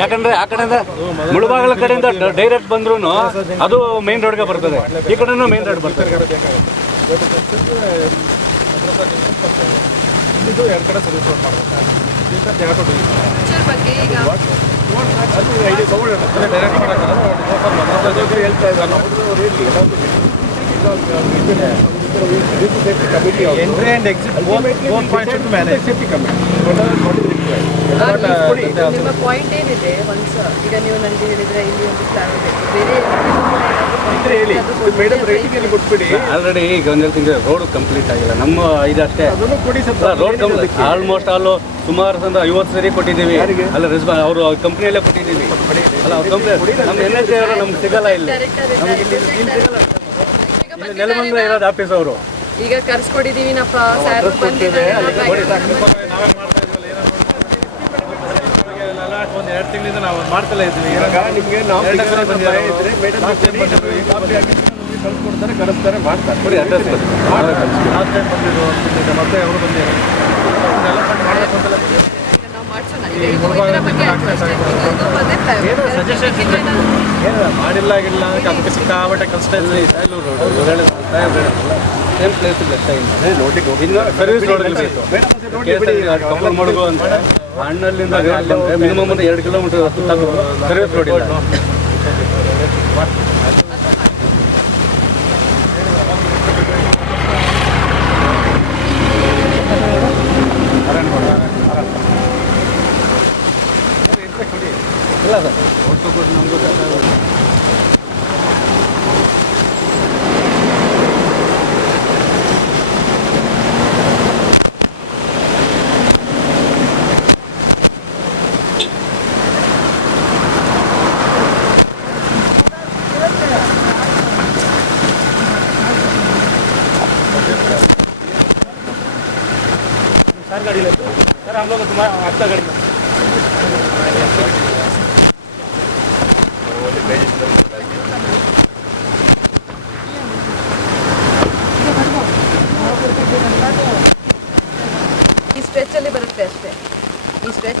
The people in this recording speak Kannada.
ಯಾಕಂದ್ರೆ ಆ ಕಡೆಯಿಂದ ಮುಳುಬಾಗಲ ಕಡೆಯಿಂದ ಡೈರೆಕ್ಟ್ ಬಂದ್ರು ಅದು ಮೇನ್ ರೋಡ್ಗೆ ಬರ್ತದೆ, ಈ ಕಡೆನೂ ಮೇನ್ ರೋಡ್ ಬರ್ತದೆ. ಇದು ಎರಡು ಕಡೆ ಸರ್ವಿಸ್ ರೋಡ್ ಮಾಡಬೇಕು. ಎಂಟ್ರಿ ಆ್ಯಂಡ್ ಎಕ್ಸಿಟ್ ನಿಮ್ಮ ಪಾಯಿಂಟ್ ಏನಿದೆ ಒನ್ಸ್ ಈಗ ನೀವು ನನಗೆ ಹೇಳಿದ್ರೆ ಇಲ್ಲಿ ಒಂದು ಪ್ಲಾನ್ ಇದೆ ಬೇರೆ ಆಲ್ರೆಡಿ ಈಗ ಒಂದು ಹೇಳ್ತೀನಿ, ರೋಡ್ ಕಂಪ್ಲೀಟ್ ಆಗಿಲ್ಲ, ನಮ್ಮ ಇದಷ್ಟೇ ರೋಡ್ ಆಲ್ಮೋಸ್ಟ್ ಆಲ್ ಸುಮಾರು 50 ಸರಿ ಕೊಟ್ಟಿದ್ದೀವಿ. ಅಲ್ಲ ಅವರು ಕಂಪ್ನಿಯಲ್ಲೇ ಕೊಟ್ಟಿದ್ದೀವಿ. ಅಲ್ಲ ಅವ್ರ ಕಂಪ್ನಿ ನಮ್ಮ NHAI ಅವರು ನಮ್ಗೆ ಸಿಗಲ್ಲ, ಇಲ್ಲಿ ನಮ್ಗೆ ಇಲ್ಲಿ ಸಿಗಲ್ಲ. ನೆಲಮಂಗಲ ಇರೋದು ಆಫೀಸ್ ಅವರು ಈಗ ಕರ್ಸ್ಕೊಟ್ಟಿದ್ದೀವಿನಪ್ಪ ಸರ್ ಬಂದಿದ್ದಾರೆ. ಒಂದು 2 ತಿಂಗಳಿಂದ ನಾವು ಮಾಡ್ತಲೇ ಇದ್ವಿ. ಇವಾಗ ನಿಮಗೆ ನಾವು ಕಳ್ಸ್ಕೊಡ್ತಾರೆ, ಕಳಿಸ್ತಾರೆ, ಮಾಡ್ತಾರೆ. ಅಡ್ರೆಸ್ ಲಾಸ್ಟ್ ಟೈಮ್ ಬಂದಿದ್ರು ಮತ್ತೆ ಅವರು ಬಂದಿದ್ದಾರೆ. ಡೆವಲಪ್ಮೆಂಟ್ ಮಾಡಬೇಕು ಅಂತಲ್ಲ ನಾವು ಮಾಡ್ಸೋಣ. ಈಗ ಇದರ ಬಗ್ಗೆ ಏನು ಸಜೆಷನ್ಸ್ ಏನು ಮಾಡಿಲ್ಲ ಆಗಿಲ್ಲ ಅದಕ್ಕೆ ಸಿಕ್ಕಾಬಟ್ಟೆ ಕಷ್ಟ ಇದೆ. ಸೇಮ್ ಪ್ಲೇಸ್ ಸರ್ವಿಸ್ ರೋಡ್ ಕಪಲ್ ಮಡುಗು ಅಂತ ಹಣ್ಣಲ್ಲಿಂದ ಮಿನಿಮಮ್ 2 ಕಿಲೋಮೀಟರ್ ಸರ್ವಿಸ್ ರೋಡ್ ಇಲ್ಲ. ಇಲ್ಲ ಸರ್ ರೋಡ್ ತಗೊಂಡು ನಮಗೂ सर गाड़ी लेते सर हम लोग तुम्हारा आपका गाड़ी में ಈ ಸ್ಟ್ರೆಚ್ ಅಲ್ಲಿ ಬರುತ್ತೆ ಅಷ್ಟೇ. ಈ ಸ್ಟ್ರೆಚ್